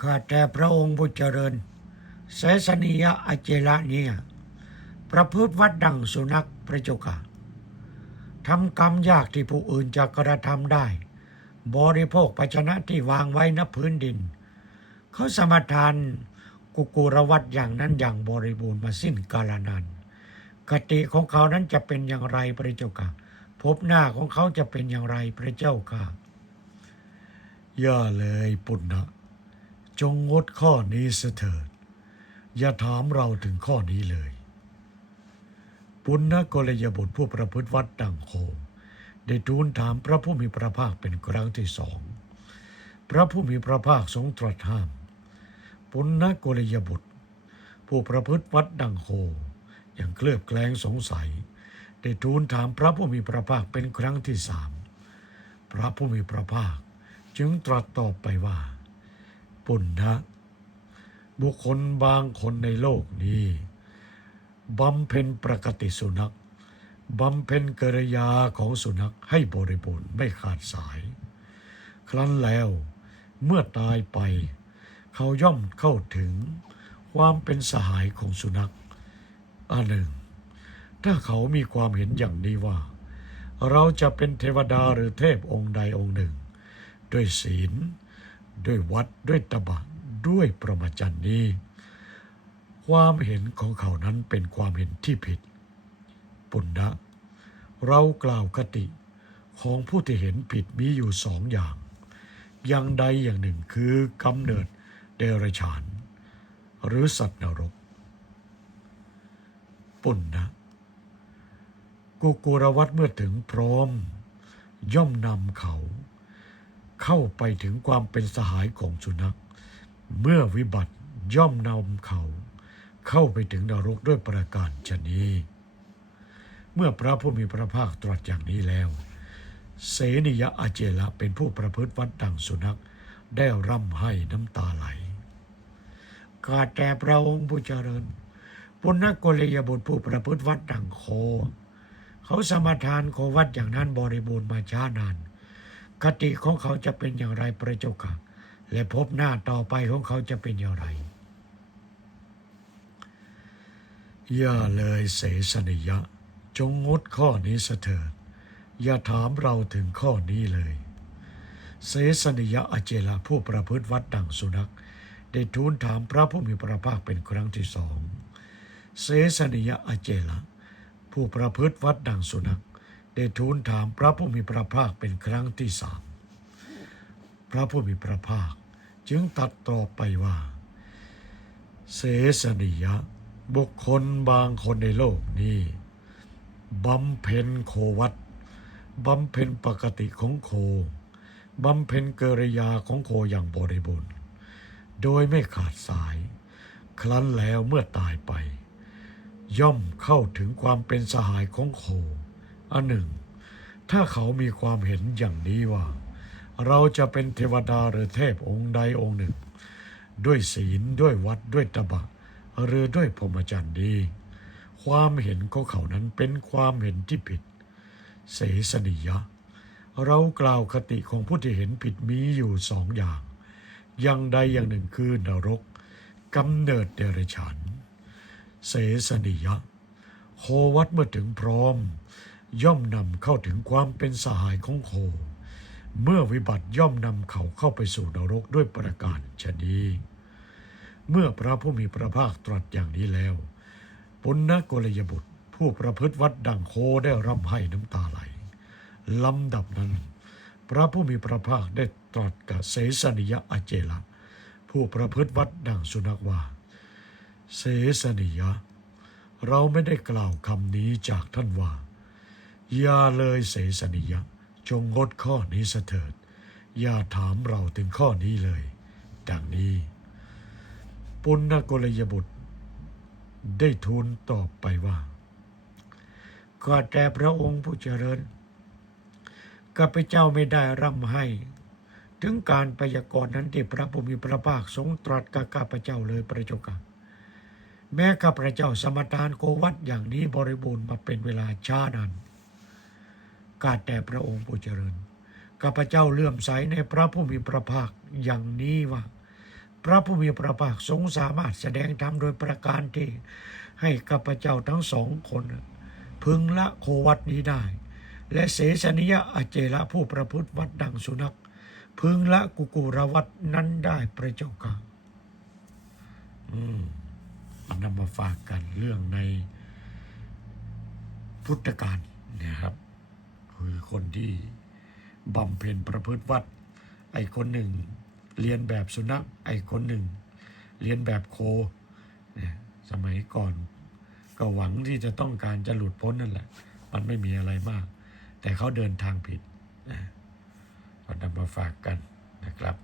ข้าแต่พระองค์ผู้เจริญเสสนิยอเจระเนี่ยประพฤติวัดดังสุนัขพระเจ้าค่ะทำกรรมยากที่ผู้อื่นจะกระทำได้ บริโภคภาชนะที่วางไว้ณพื้นดิน เขาสมทานกุกุรวัตอย่างนั้นอย่างบริบูรณ์มาสิ้นกาลนานกติของเขานั้นจะเป็นอย่างไรพระเจ้าค่ะพบหน้าของเขาจะเป็นอย่างไรพระเจ้าค่ะย่าเลยปุณณะ จงงดข้อนี้เสถิด อย่าถามเราถึงข้อนี้เลย ปุณณกลยบุตรผู้ประพฤติวัดดังโคได้ทูลถามพระผู้มีพระภาคเป็นครั้งที่สอง พระผู้มีพระภาคทรงตรัสห้าม ปุณณกลยบุตร ผู้ประพฤติวัดดังโคอย่างเคลือบแคลงสงสัย ได้ทูลถามพระผู้มีพระภาคเป็นครั้งที่สาม พระผู้มีพระภาคจึงตรัสตอบไปว่า ปุณณะบุคคลบางคนในโลกนี้บำเพ็ญประกติสุนัขบำเพ็ญกริยาของสุนัขให้บริบูรณ์ไม่ขาดสาย ครั้นแล้วเมื่อตายไป เขาย่อมเข้าถึงความเป็นสหายของสุนัขอันหนึ่ง ถ้าเขามีความเห็นอย่างนี้ว่า เราจะเป็นเทวดาหรือเทพองค์ใดองค์หนึ่ง ด้วยศีล ด้วยวัดด้วยตบะด้วยประมาจันนี้ ความเห็นของเขานั้นเป็นความเห็นที่ผิด ปุณณะเรากล่าวคติของผู้ที่เห็นผิดมีอยู่สองอย่าง อย่างใดอย่างหนึ่งคือกำเนิดเดรัจฉาน หรือสัตว์นรก ปุณณะกุกุรวัตเมื่อถึงพร้อม ย่อมนำเขา เข้าไปถึงความเป็นสหายของสุนัข เมื่อวิบัติย่อมนำเขาเข้าไปถึงนรกด้วยประการชนี้ เมื่อพระผู้มีพระภาคตรัสอย่างนี้แล้ว เสนิยะอาเจละเป็นผู้ประพฤติวัดดังสุนัขได้ร่ำไห้น้ำตาไหลกาแต่พระองค์ผู้เจริญปุณณกลยบุตรผู้ประพฤติวัดดังโค เขาสมทานโควัดอย่างนั้นบริบูรณ์มาช้านาน คติของเขาจะเป็นอย่างไรพระเจ้าค่ะ และพบหน้าต่อไปของเขาจะเป็นอย่างไรอย่าเลยเสสนิยะ จงงดข้อนี้เสถิดอย่าถามเราถึงข้อนี้เลย เสสนิยะอเจลาผู้ประพฤติวัดดังสุนัขได้ทูลถามพระผู้มีพระภาคเป็นครั้งที่สอง เสสนิยะอเจละผู้ประพฤติวัดดังสุนัข ได้ทูลถามพระผู้มีพระภาคเป็นครั้งที่สามพระผู้มีพระภาค จึงตัดตอบไปว่า เสสนิยะ บุคคลบางคนในโลกนี้บำเพ็ญโควัตบำเพ็ญปกติของโคบำเพ็ญเกริยาของโคอย่างบริบูรณ์ โดยไม่ขาดสาย ครั้นแล้วเมื่อตายไป ย่อมเข้าถึงความเป็นสหายของโค อันหนึ่ง ถ้าเขามีความเห็นอย่างนี้ว่า เราจะเป็นเทวดาหรือเทพองค์ใดองค์หนึ่ง ด้วยศีลด้วยวัดด้วยตบะ หรือด้วยพรหมจรรย์ดี ความเห็นของเขานั้นเป็นความเห็นที่ผิด เสสนิยะ เรากล่าวคติของผู้ที่เห็นผิดมีอยู่สองอย่าง อย่างใดอย่างหนึ่งคือนรกกำเนิดเดรัจฉานเสสนิยะโควัดเมื่อถึงพร้อม ย่อมนำเข้าถึงความเป็นสหายของโค เมื่อวิบัติย่อมนำเขาเข้าไปสู่นรกด้วยประการชนีเมื่อพระผู้มีพระภาคตรัสอย่างนี้แล้ว ปุณณกลยบุตร ผู้ประพฤติวัดดังโคได้ร่ำไห้น้ำตาไหลลำดับนั้น พระผู้มีพระภาคได้ตรัสกับเสสนิยะอเจละ ผู้ประพฤติวัดดังสุนัขว่า เสสนิยะ เราไม่ได้กล่าวคำนี้จากท่านว่า อย่าเลยเสสนิยะ จงงดข้อนี้เสถิด อย่าถามเราถึงข้อนี้เลย ดังนี้ ปุณณกลยบุตร ได้ทูลตอบไปว่าข้าแต่พระองค์ผู้เจริญข้าพเจ้าไม่ได้ร่ำให้ ถึงการพยากรณ์นั้นที่พระผู้มีพระภาคทรงตรัสกับข้าพเจ้าเลยพระเจ้าค่ะแม้ข้าพเจ้าสมทานโกวัดอย่างนี้บริบูรณ์มาเป็นเวลาช้านาน กาแต่พระองค์ผู้เจริญข้าพเจ้าเลื่อมใสในพระผู้มีพระภาคอย่างนี้ว่า พระผู้มีพระภาคทรงสามารถแสดงธรรมโดยประการที่ให้ข้าพเจ้าทั้งสองคน พึงละโควัดนี้ได้ และเสสนิยะอเจระผู้ประพฤติวัดดังสุนัข พึงละกุกุรวัดนั้นได้พระเจ้าค่ะอืมนำมาฝากกันเรื่องในพุทธกาลนะครับ คือคนที่บำเพ็ญประพฤติวัด ไอ้คนหนึ่ง เรียนแบบสุนัขไอ้คนหนึ่ง เรียนแบบโคเนี่ยสมัยก่อน ก็หวังที่จะต้องการจะหลุดพ้นนั่นแหละ มันไม่มีอะไรมาก แต่เขาเดินทางผิดนะก็นำมาฝากกันนะครับ